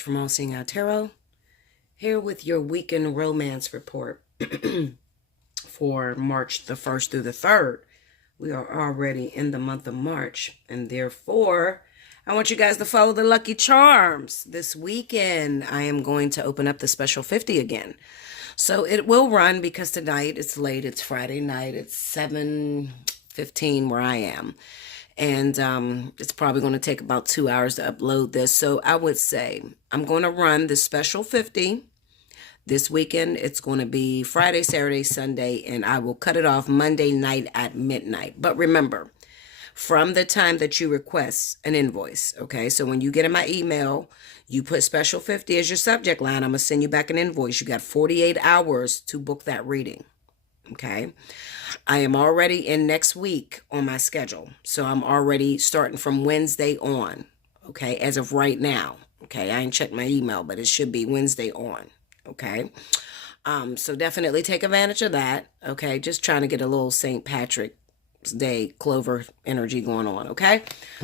from Allseeingeyetarot, here with your weekend romance report for March the 1st through the 3rd. We are already in the month of March, and therefore, I want you guys to follow the lucky charms. This weekend, I am going to open up the special 50 again. So it will run because tonight it's late. It's Friday night. It's 7:15 where I am. And it's probably going to take about 2 hours to upload this. So I would say I'm going to run the special 50 this weekend. It's going to be Friday, Saturday, Sunday, and I will cut it off Monday night at midnight. But remember, from the time that you request an invoice, okay? So when you get in my email, you put special 50 as your subject line. I'm going to send you back an invoice. You got 48 hours to book that reading, okay? I am already in next week on my schedule. So I'm already starting from Wednesday on, okay, as of right now. Okay, I ain't checked my email, but it should be Wednesday on, okay? So definitely take advantage of that, okay? Just trying to get a little St. Patrick's Day Clover energy going on, okay?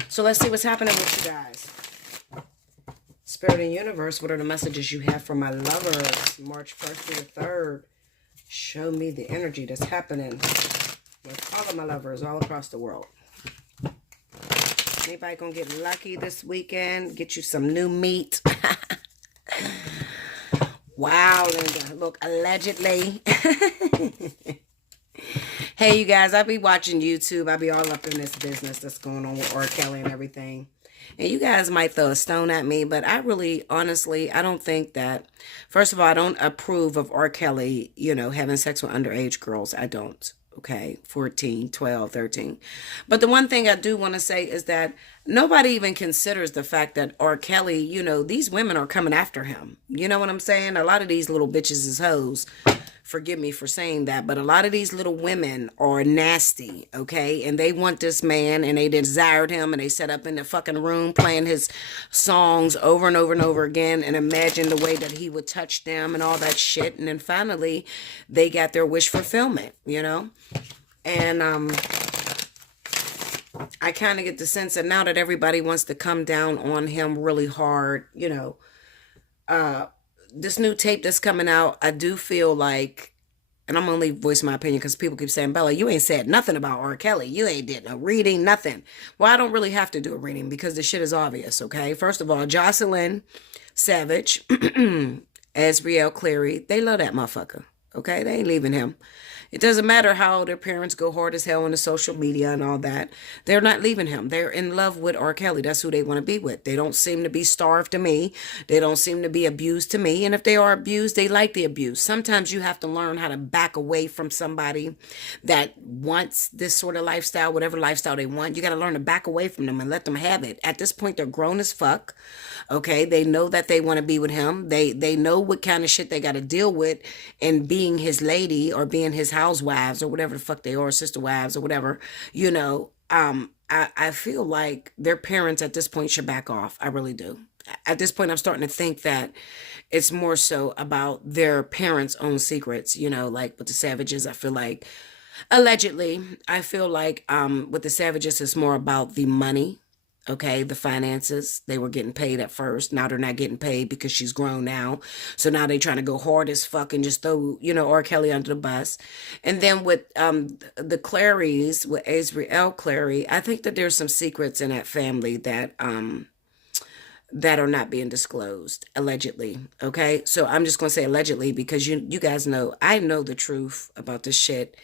So let's see what's happening with you guys. Spirit and Universe, what are the messages you have for my lovers? March 1st through the 3rd. Show me the energy that's happening with all of my lovers all across the world. Anybody gonna get lucky this weekend? Get you some new meat. Wow, Linda. Look, allegedly. Hey, you guys, I be watching YouTube. I be all up in this business that's going on with R. Kelly and everything. And you guys might throw a stone at me, but I really, honestly, I don't think that, first of all, I don't approve of R. Kelly, having sex with underage girls. I don't, okay? 14, 12, 13. But the one thing I do want to say is that nobody even considers the fact that R. Kelly, these women are coming after him. You know what I'm saying? A lot of these little bitches is hoes. Forgive me for saying that, but a lot of these little women are nasty, okay? And they want this man, and they desired him, and they set up in the fucking room playing his songs over and over and over again, and imagine the way that he would touch them and all that shit. And then finally, they got their wish fulfillment, And I kind of get the sense that now that everybody wants to come down on him really hard, this new tape that's coming out, I do feel like, and I'm only voicing my opinion because people keep saying, Bella, you ain't said nothing about R. Kelly. You ain't did no reading, nothing. Well, I don't really have to do a reading because the shit is obvious, okay? First of all, Jocelyn Savage, Azriel Clary, they love that motherfucker, okay? They ain't leaving him. It doesn't matter how their parents go hard as hell on the social media and all that. They're not leaving him. They're in love with R. Kelly. That's who they want to be with. They don't seem to be starved to me. They don't seem to be abused to me. And if they are abused, they like the abuse. Sometimes you have to learn how to back away from somebody that wants this sort of lifestyle, whatever lifestyle they want. You got to learn to back away from them and let them have it. At this point, they're grown as fuck. Okay, they know that they want to be with him. They know what kind of shit they got to deal with in being his lady or being his housewives or whatever the fuck they are, sister wives or whatever. I feel like their parents at this point should back off. I really do. At this point, I'm starting to think that it's more so about their parents' own secrets. Like with the Savages, I feel like allegedly, I feel like with the Savages, it's more about the money. Okay, the finances. They were getting paid at first. Now they're not getting paid because she's grown now. So now they trying to go hard as fuck and just throw, R. Kelly under the bus. And then with the Clarys, with Azriel Clary, I think that there's some secrets in that family that that are not being disclosed, allegedly. Okay, so I'm just gonna say allegedly because you guys know I know the truth about this shit.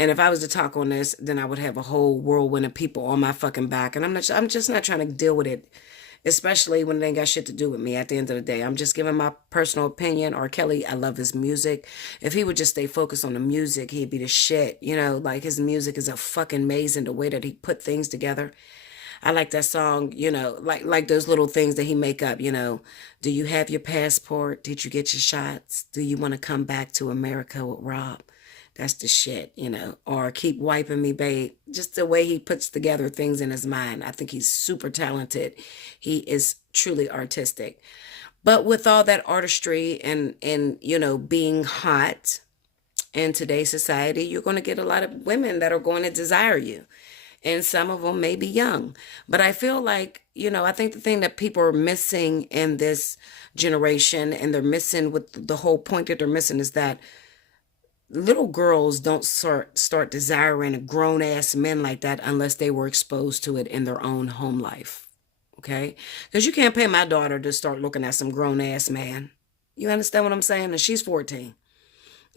And if I was to talk on this, then I would have a whole whirlwind of people on my fucking back. And I'm just not trying to deal with it, especially when it ain't got shit to do with me at the end of the day. I'm just giving my personal opinion. R. Kelly, I love his music. If he would just stay focused on the music, he'd be the shit. Like his music is a fucking amazing, the way that he put things together. I like that song, like those little things that he make up, Do you have your passport? Did you get your shots? Do you want to come back to America with Rob? That's the shit, or keep wiping me, babe. Just the way he puts together things in his mind. I think he's super talented. He is truly artistic. But with all that artistry and being hot in today's society, you're going to get a lot of women that are going to desire you. and some of them may be young. But I feel like, I think the thing that people are missing in this generation, and they're missing with the whole point that they're missing, is that little girls don't start desiring grown ass men like that unless they were exposed to it in their own home life. Okay? Because you can't pay my daughter to start looking at some grown ass man. You understand what I'm saying? And she's 14.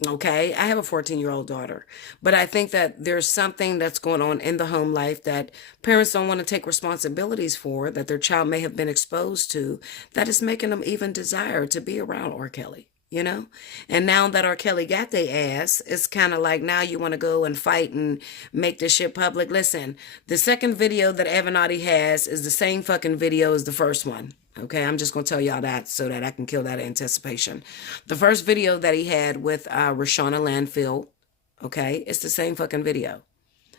Okay, I have a 14-year-old daughter, but I think that there's something that's going on in the home life that parents don't want to take responsibilities for, that their child may have been exposed to, that is making them even desire to be around R. Kelly, And now that R. Kelly got their ass, it's kind of like now you want to go and fight and make this shit public. Listen, the second video that Avenatti has is the same fucking video as the first one. Okay, I'm just going to tell y'all that so that I can kill that anticipation. The first video that he had with Rashana Landfield, okay, it's the same fucking video.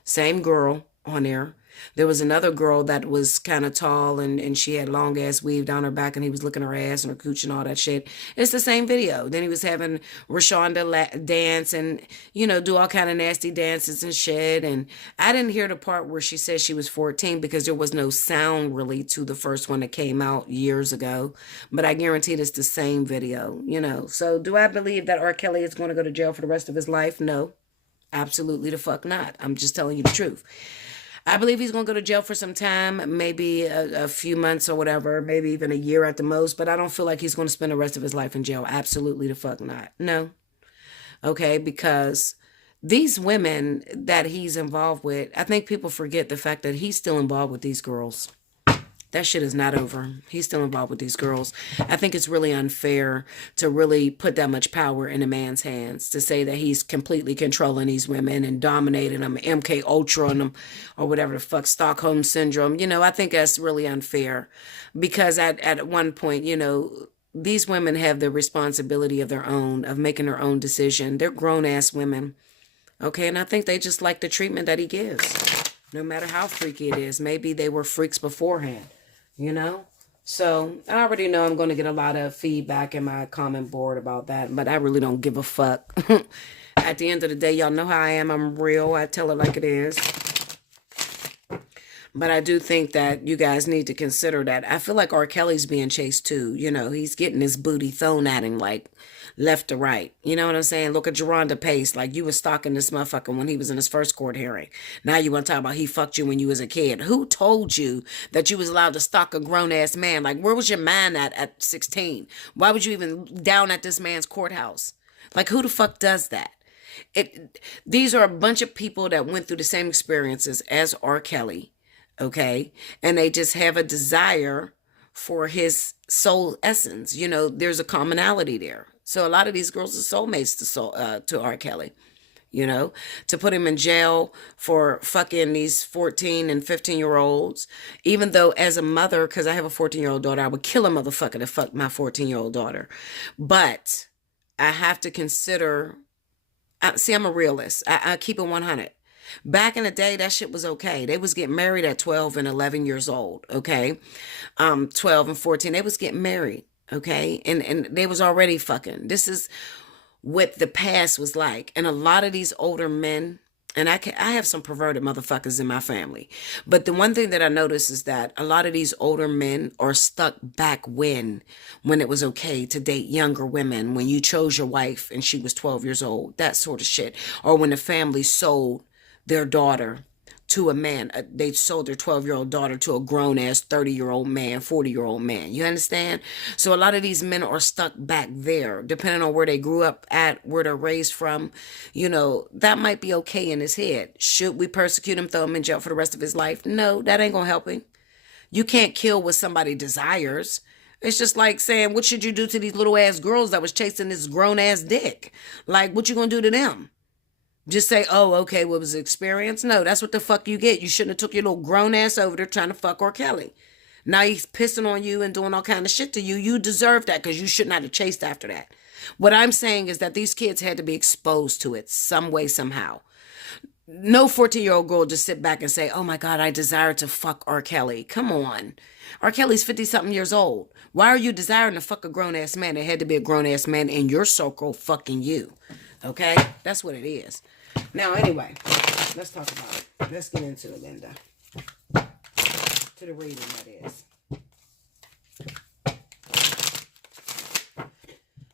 Same girl on there. There was another girl that was kind of tall and she had long ass weave down her back and he was looking at her ass and her cooch and all that shit. It's the same video. Then he was having Rashonda dance and, do all kind of nasty dances and shit. And I didn't hear the part where she said she was 14 because there was no sound really to the first one that came out years ago. But I guarantee it's the same video, So do I believe that R. Kelly is going to go to jail for the rest of his life? No, absolutely the fuck not. I'm just telling you the truth. I believe he's going to go to jail for some time, maybe a few months or whatever, maybe even a year at the most, but I don't feel like he's going to spend the rest of his life in jail. Absolutely the fuck not. No. Okay, because these women that he's involved with, I think people forget the fact that he's still involved with these girls. That shit is not over. He's still involved with these girls. I think it's really unfair to really put that much power in a man's hands, to say that he's completely controlling these women and dominating them, MK Ultra on them, or whatever the fuck, Stockholm Syndrome. I think that's really unfair because at one point, these women have the responsibility of their own, of making their own decision. They're grown-ass women, okay? And I think they just like the treatment that he gives, no matter how freaky it is. Maybe they were freaks beforehand. So I already know I'm going to get a lot of feedback in my comment board about that, but I really don't give a fuck. At the end of the day, y'all know how I am. I'm real. I tell it like it is. But I do think that you guys need to consider that. I feel like R. Kelly's being chased too. He's getting his booty thrown at him like left to right. You know what I'm saying? Look at Geronda Pace. Like, you was stalking this motherfucker when he was in his first court hearing. Now you want to talk about he fucked you when you was a kid. Who told you that you was allowed to stalk a grown-ass man? Like, where was your mind at 16? Why would you even down at this man's courthouse? Like, who the fuck does that? These are a bunch of people that went through the same experiences as R. Kelly. Okay, and they just have a desire for his soul essence. There's a commonality there. So a lot of these girls are soulmates to R. Kelly. To put him in jail for fucking these 14 and 15-year-olds, even though as a mother, because I have a 14-year-old daughter, I would kill a motherfucker to fuck my 14-year-old daughter. But I have to consider. See, I'm a realist. I keep it 100. Back in the day, that shit was okay. They was getting married at 12 and 11 years old, okay? 12 and 14, they was getting married, okay? And they was already fucking. This is what the past was like. And a lot of these older men, and I have some perverted motherfuckers in my family, but the one thing that I noticed is that a lot of these older men are stuck back when it was okay to date younger women, when you chose your wife and she was 12 years old, that sort of shit. Or when the family sold their daughter to a man. They sold their 12-year-old daughter to a grown-ass 30-year-old man, 40-year-old man. You understand? So a lot of these men are stuck back there, depending on where they grew up at, where they're raised from. That might be okay in his head. Should we persecute him, throw him in jail for the rest of his life? No, that ain't gonna help him. You can't kill what somebody desires. It's just like saying, what should you do to these little-ass girls that was chasing this grown-ass dick? Like, what you gonna do to them? Just say, oh, okay, what was the experience? No, that's what the fuck you get. You shouldn't have took your little grown ass over there trying to fuck R. Kelly. Now he's pissing on you and doing all kind of shit to you. You deserve that because you shouldn't have chased after that. What I'm saying is that these kids had to be exposed to it some way, somehow. No 14-year-old girl just sit back and say, oh my God, I desire to fuck R. Kelly. Come on. R. Kelly's 50-something years old. Why are you desiring to fuck a grown-ass man? It had to be a grown-ass man in your circle fucking you. Okay? That's what it is. Now, anyway, Let's talk about it. Let's get into it, Linda. To the reading, that is.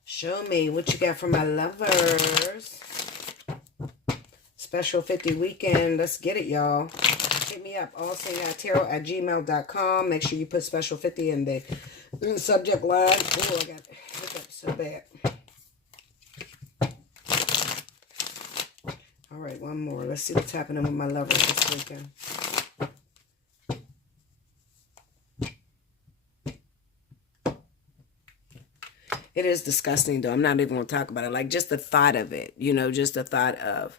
Show me what you got for my lovers. Special 50 weekend. Let's get it, y'all. Hit me up. Allseeingeyetarot@gmail.com. Make sure you put special 50 in the subject line. Oh, I got hiccups so bad. All right, one more. Let's see what's happening with my lovers this weekend. It is disgusting, though. I'm not even going to talk about it. Like, just the thought of it, you know, just the thought of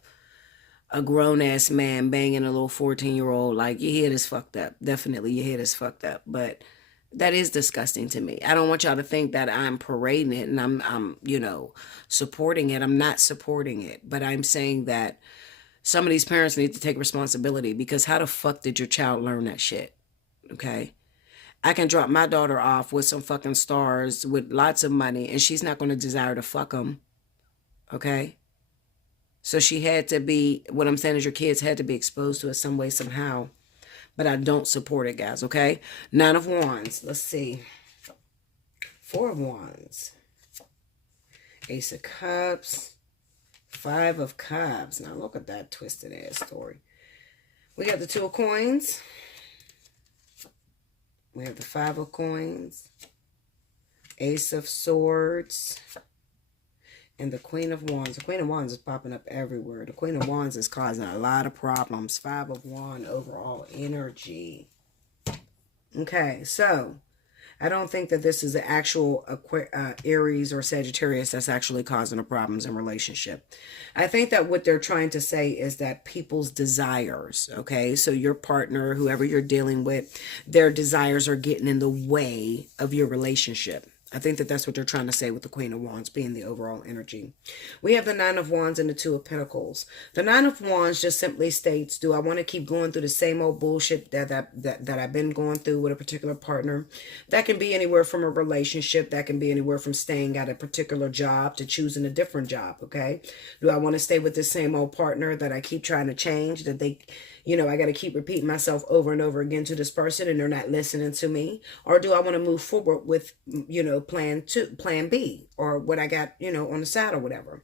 a grown-ass man banging a little 14-year-old. Like, your head is fucked up. Definitely, your head is fucked up. But that is disgusting to me. I don't want y'all to think that I'm parading it and I'm, you know, supporting it. I'm not supporting it. But I'm saying that some of these parents need to take responsibility, because how the fuck did your child learn that shit? Okay? I can drop my daughter off with some fucking stars with lots of money, and she's not going to desire to fuck them. Okay? So she had to be, what I'm saying is your kids had to be exposed to it some way, somehow. But I don't support it, guys, okay? 9 of Wands. Let's see. 4 of Wands. Ace of Cups. 5 of Cups. Now look at that twisted ass story. We got the 2 of Coins. We have the 5 of Coins, Ace of Swords, and the Queen of Wands. The Queen of Wands is popping up everywhere. The Queen of Wands is causing a lot of problems. 5 of Wands, overall energy. Okay, so I don't think that this is the actual Aries or Sagittarius that's actually causing the problems in relationship. I think that what they're trying to say is that people's desires, okay? So your partner, whoever you're dealing with, their desires are getting in the way of your relationship. I think that that's what they're trying to say with the Queen of Wands being the overall energy. We have the 9 of Wands and the 2 of Pentacles. The 9 of Wands just simply states, do I want to keep going through the same old bullshit that I've been going through with a particular partner? That can be anywhere from a relationship. That can be anywhere from staying at a particular job to choosing a different job, okay? Do I want to stay with the same old partner that I keep trying to change, that they... You know, I got to keep repeating myself over and over again to this person and they're not listening to me? Or do I want to move forward with, you know, plan B, or what I got, you know, on the side or whatever?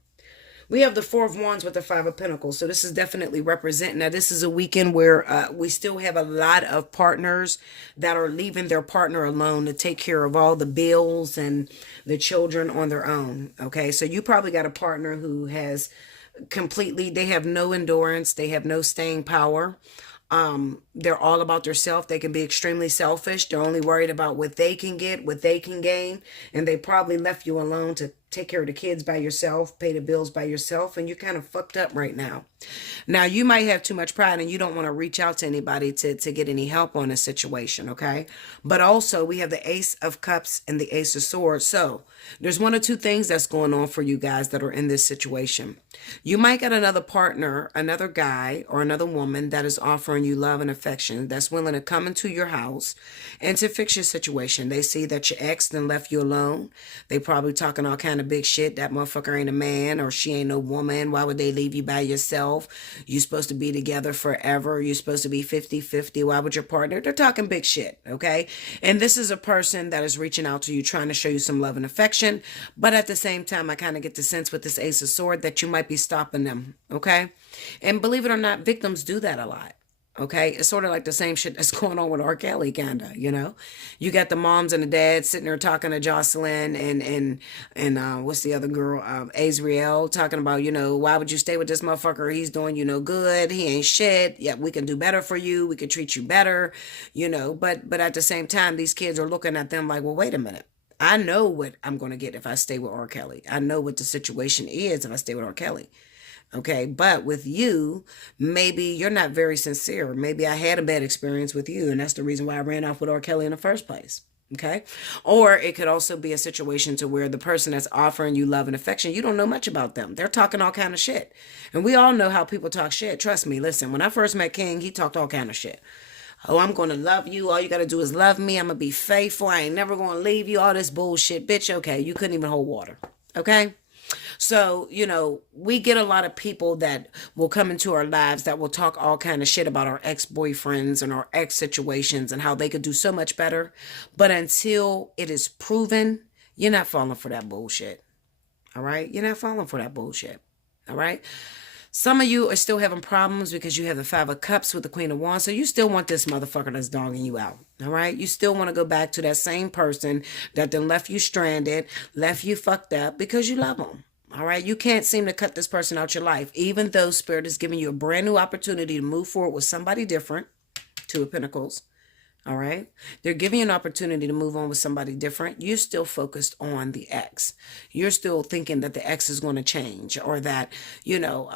We have the 4 of Wands with the 5 of Pentacles. So this is definitely representing. Now, this is a weekend where we still have a lot of partners that are leaving their partner alone to take care of all the bills and the children on their own. Okay, so you probably got a partner who has completely, they have no endurance, they have no staying power. They're all about themselves. They can be extremely selfish. They're only worried about what they can get, what they can gain, and they probably left you alone to take care of the kids by yourself, pay the bills by yourself, and you're kind of fucked up right now. Now, you might have too much pride and you don't want to reach out to anybody to get any help on a situation, okay? But also, we have the Ace of Cups and the Ace of Swords. So, there's 1 or 2 things that's going on for you guys that are in this situation. You might get another partner, another guy or another woman that is offering you love and affection, that's willing to come into your house and to fix your situation. They see that your ex then left you alone. They probably talking all kind of big shit. That motherfucker ain't a man, or she ain't no woman. Why would they leave you by yourself? You supposed to be together forever. You're supposed to be 50-50. Why would your partner? They're talking big shit, okay? And this is a person that is reaching out to you, trying to show you some love and affection. But at the same time, I kind of get the sense with this Ace of Swords that you might be stopping them, okay? And believe it or not, victims do that a lot. Okay, it's sort of like the same shit that's going on with R. Kelly, kind of, you know? You got the moms and the dads sitting there talking to Jocelyn and what's the other girl? Azriel, talking about, you know, why would you stay with this motherfucker? He's doing you no good. He ain't shit. Yeah, we can do better for you. We can treat you better, you know? But at the same time, these kids are looking at them like, well, wait a minute. I know what I'm going to get if I stay with R. Kelly. I know what the situation is if I stay with R. Kelly. Okay, but with you, maybe you're not very sincere. Maybe I had a bad experience with you, and that's the reason why I ran off with R. Kelly in the first place. Okay, or it could also be a situation to where the person that's offering you love and affection, you don't know much about them. They're talking all kind of shit, and we all know how people talk shit. Trust me. Listen, when I first met King, he talked all kind of shit. Oh, I'm going to love you. All you got to do is love me. I'm going to be faithful. I ain't never going to leave you. All this bullshit, bitch. Okay, you couldn't even hold water. Okay. So, you know, we get a lot of people that will come into our lives that will talk all kind of shit about our ex-boyfriends and our ex situations and how they could do so much better. But until it is proven, you're not falling for that bullshit. All right? You're not falling for that bullshit. All right? Some of you are still having problems because you have the Five of Cups with the Queen of Wands. So you still want this motherfucker that's dogging you out. All right? You still want to go back to that same person that then left you stranded, left you fucked up because you love them. All right? You can't seem to cut this person out your life, even though Spirit is giving you a brand new opportunity to move forward with somebody different. Two of Pentacles. All right. They're giving you an opportunity to move on with somebody different. You're still focused on the ex. You're still thinking that the ex is going to change, or that, you know,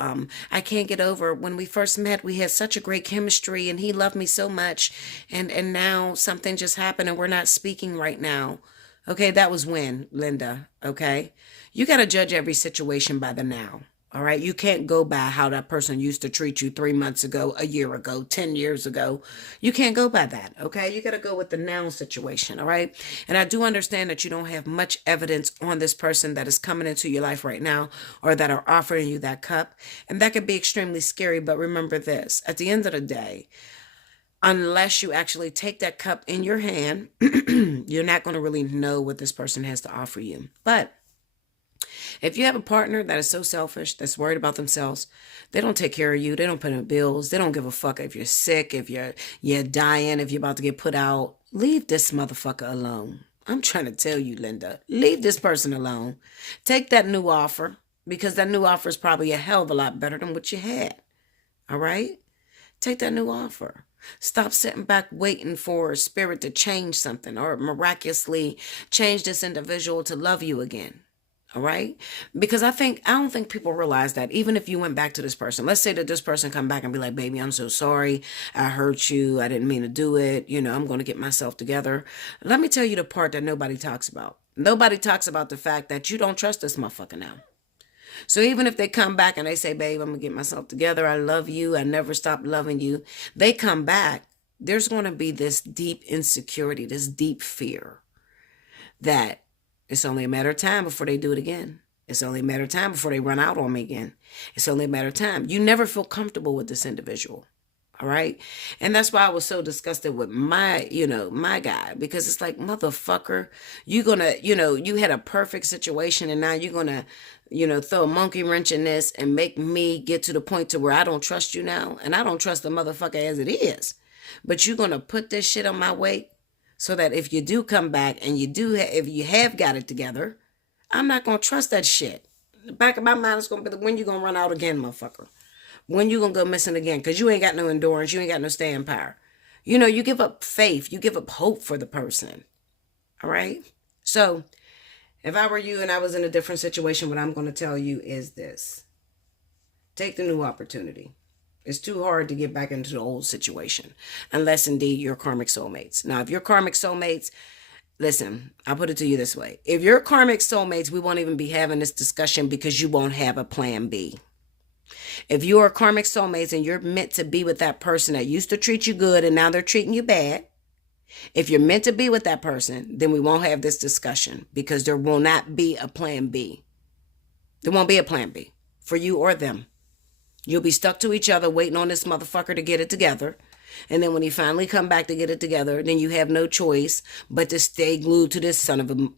I can't get over when we first met, we had such a great chemistry and he loved me so much. And now something just happened and we're not speaking right now. Okay. That was when, Linda. Okay. You got to judge every situation by the now. All right. You can't go by how that person used to treat you 3 months ago, a year ago, 10 years ago. You can't go by that. Okay. You got to go with the now situation. All right. And I do understand that you don't have much evidence on this person that is coming into your life right now, or that are offering you that cup. And that could be extremely scary. But remember this, at the end of the day, unless you actually take that cup in your hand, you're not going to really know what this person has to offer you. But if you have a partner that is so selfish, that's worried about themselves, they don't take care of you. They don't pay no bills. They don't give a fuck if you're sick, if you're dying, if you're about to get put out. Leave this motherfucker alone. I'm trying to tell you, Linda, leave this person alone. Take that new offer, because that new offer is probably a hell of a lot better than what you had. All right? Take that new offer. Stop sitting back waiting for Spirit to change something or miraculously change this individual to love you again. All right? Because I don't think people realize that even if you went back to this person, let's say that this person come back and be like, baby, I'm so sorry. I hurt you. I didn't mean to do it. You know, I'm going to get myself together. Let me tell you the part that nobody talks about. Nobody talks about the fact that you don't trust this motherfucker now. So even if they come back and they say, babe, I'm going to get myself together. I love you. I never stopped loving you. They come back. There's going to be this deep insecurity, this deep fear that it's only a matter of time before they do it again. It's only a matter of time before they run out on me again. It's only a matter of time. You never feel comfortable with this individual. All right. And that's why I was so disgusted with my guy, because it's like, motherfucker, you had a perfect situation and now you're going to, throw a monkey wrench in this and make me get to the point to where I don't trust you now. And I don't trust the motherfucker as it is. But you're going to put this shit on my weight so that if you do come back and if you have got it together, I'm not going to trust that shit. In the back of my mind, it's going to be when you going to run out again, motherfucker. When you going to go missing again, because you ain't got no endurance. You ain't got no staying power. You know, you give up faith. You give up hope for the person. All right? So if I were you and I was in a different situation, what I'm going to tell you is this. Take the new opportunity. It's too hard to get back into the old situation, unless indeed you're karmic soulmates. Now, if you're karmic soulmates, listen, I'll put it to you this way. If you're karmic soulmates, we won't even be having this discussion because you won't have a plan B. If you are karmic soulmates and you're meant to be with that person that used to treat you good and now they're treating you bad, if you're meant to be with that person, then we won't have this discussion because there will not be a plan B. There won't be a plan B for you or them. You'll be stuck to each other waiting on this motherfucker to get it together. And then when he finally come back to get it together, then you have no choice but to stay glued to this son of a...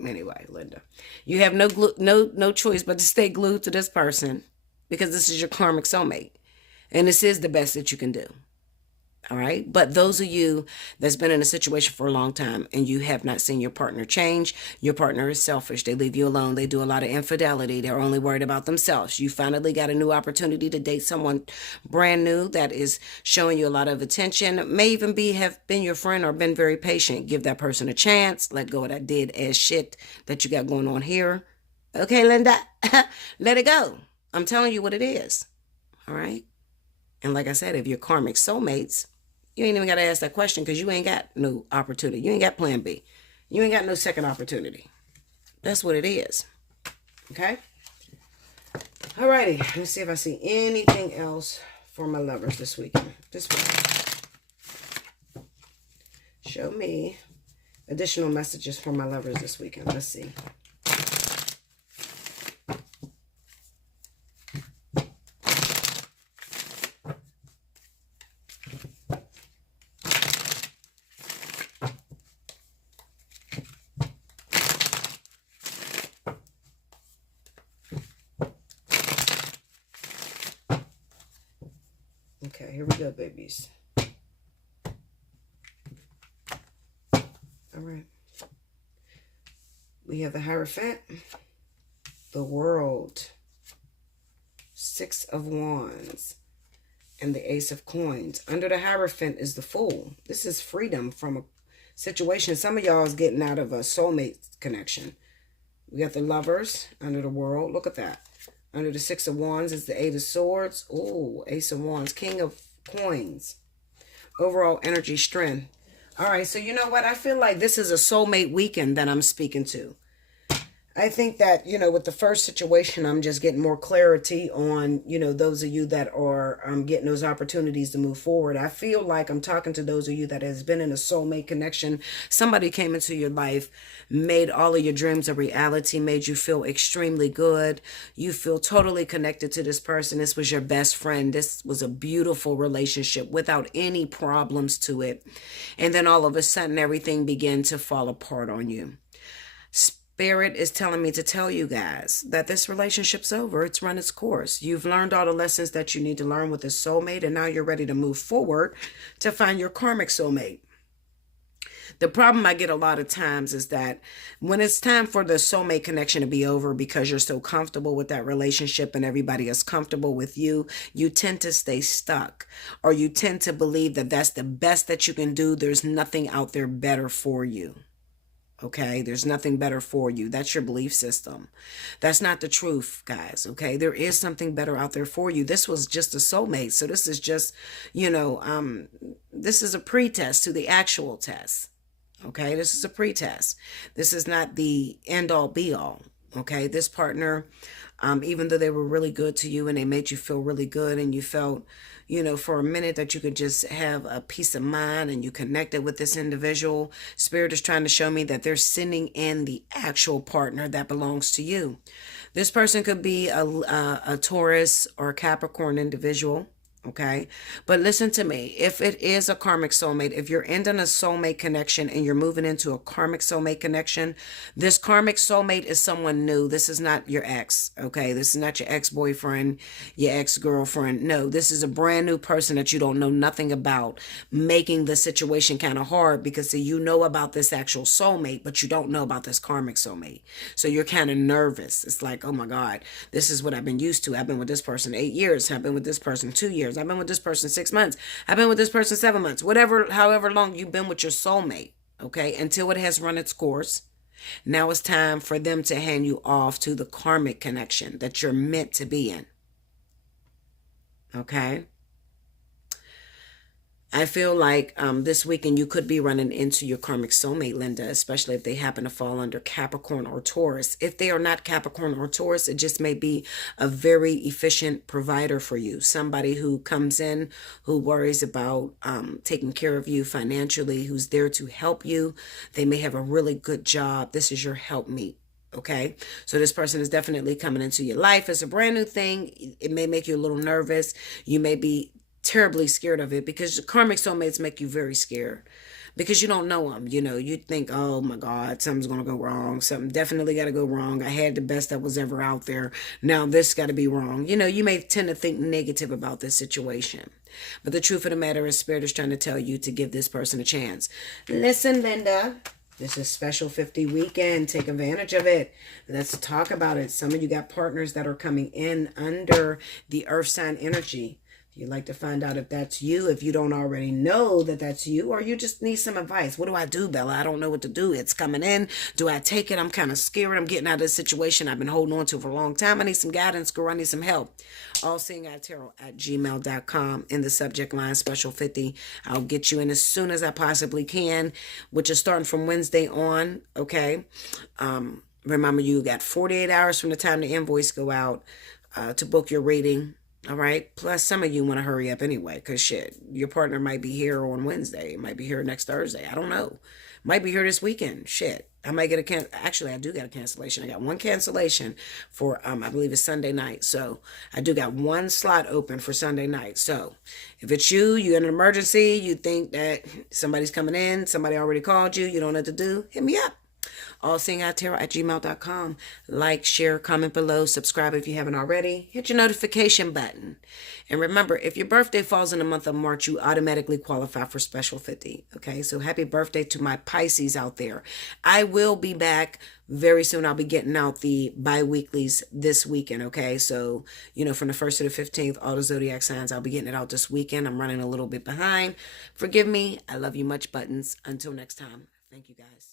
Anyway, Linda. You have no choice but to stay glued to this person because this is your karmic soulmate. And this is the best that you can do. All right. But those of you that's been in a situation for a long time and you have not seen your partner change, your partner is selfish. They leave you alone. They do a lot of infidelity. They're only worried about themselves. You finally got a new opportunity to date someone brand new that is showing you a lot of attention. May even have been your friend or been very patient. Give that person a chance. Let go of that dead ass shit that you got going on here. Okay, Linda, let it go. I'm telling you what it is. All right. And like I said, if you're karmic soulmates, you ain't even got to ask that question because you ain't got no opportunity. You ain't got plan B. You ain't got no second opportunity. That's what it is. Okay? Alrighty. Let's see if I see anything else for my lovers this weekend. This week. Show me additional messages for my lovers this weekend. Let's see. right, here we go, babies. All right. We have the Hierophant, the World, Six of Wands, and the Ace of Coins. Under the Hierophant is the Fool. This is freedom from a situation. Some of y'all is getting out of a soulmate connection. We got the Lovers under the World. Look at that. Under the Six of Wands is the Eight of Swords. Ooh, Ace of Wands, King of Coins. Overall energy, strength. All right, so you know what? I feel like this is a soulmate weekend that I'm speaking to. I think that, you know, with the first situation, I'm just getting more clarity on, you know, those of you that are getting those opportunities to move forward. I feel like I'm talking to those of you that has been in a soulmate connection. Somebody came into your life, made all of your dreams a reality, made you feel extremely good. You feel totally connected to this person. This was your best friend. This was a beautiful relationship without any problems to it. And then all of a sudden, everything began to fall apart on you. Spirit is telling me to tell you guys that this relationship's over. It's run its course. You've learned all the lessons that you need to learn with this soulmate, and now you're ready to move forward to find your karmic soulmate. The problem I get a lot of times is that when it's time for the soulmate connection to be over because you're so comfortable with that relationship and everybody is comfortable with you, you tend to stay stuck, or you tend to believe that that's the best that you can do. There's nothing out there better for you. Okay, there's nothing better for you. That's your belief system. That's not the truth, guys. Okay, there is something better out there for you. This was just a soulmate. So this is just, you know, this is a pretest to the actual test. Okay, this is a pretest. This is not the end all be all. Okay, this partner, even though they were really good to you and they made you feel really good and you felt, you know, for a minute that you could just have a peace of mind and you connected with this individual, Spirit is trying to show me that they're sending in the actual partner that belongs to you. This person could be a Taurus or a Capricorn individual. Okay, but listen to me. If it is a karmic soulmate, if you're ending a soulmate connection and you're moving into a karmic soulmate connection, this karmic soulmate is someone new. This is not your ex. Okay, this is not your ex-boyfriend, your ex-girlfriend. No, this is a brand new person that you don't know nothing about, making the situation kind of hard because see, you know about this actual soulmate, but you don't know about this karmic soulmate. So you're kind of nervous. It's like, oh my God, this is what I've been used to. I've been with this person 8 years. I've been with this person 2 years. I've been with this person 6 months. I've been with this person 7 months. Whatever, however long you've been with your soulmate, okay, until it has run its course. Now it's time for them to hand you off to the karmic connection that you're meant to be in. Okay? I feel like this weekend you could be running into your karmic soulmate, Linda, especially if they happen to fall under Capricorn or Taurus. If they are not Capricorn or Taurus, it just may be a very efficient provider for you. Somebody who comes in, who worries about taking care of you financially, who's there to help you. They may have a really good job. This is your helpmeet. Okay, so this person is definitely coming into your life. It's a brand new thing. It may make you a little nervous. You may be terribly scared of it because the karmic soulmates make you very scared because you don't know them. You know, you think, oh my God, something's going to go wrong. Something definitely got to go wrong. I had the best that was ever out there. Now this got to be wrong. You know, you may tend to think negative about this situation. But the truth of the matter is Spirit is trying to tell you to give this person a chance. Listen, Linda, this is Special 50 weekend. Take advantage of it. Let's talk about it. Some of you got partners that are coming in under the earth sign energy. You'd like to find out if that's you, if you don't already know that that's you, or you just need some advice. What do I do, Bella? I don't know what to do. It's coming in. Do I take it? I'm kind of scared. I'm getting out of this situation I've been holding on to for a long time. I need some guidance, girl. I need some help. Allseeingeyetarot at gmail.com. In the subject line, Special 50. I'll get you in as soon as I possibly can, which is starting from Wednesday on, okay? Remember, you got 48 hours from the time the invoice go out to book your reading. All right. Plus, some of you want to hurry up anyway, because shit, your partner might be here on Wednesday. It might be here next Thursday. I don't know. Might be here this weekend. Shit. I might get actually, I do get a cancellation. I got one cancellation for, I believe it's Sunday night. So I do got one slot open for Sunday night. So if it's you're in an emergency, you think that somebody's coming in, somebody already called you, you don't know what to do, hit me up. Allseeingeyetarot@gmail.com. Like, share, comment below, subscribe if you haven't already. Hit your notification button. And remember, if your birthday falls in the month of March, you automatically qualify for Special 50. Okay, so happy birthday to my Pisces out there. I will be back very soon. I'll be getting out the bi-weeklies this weekend, okay? So, from the 1st to the 15th, all the zodiac signs, I'll be getting it out this weekend. I'm running a little bit behind. Forgive me. I love you much, buttons. Until next time. Thank you, guys.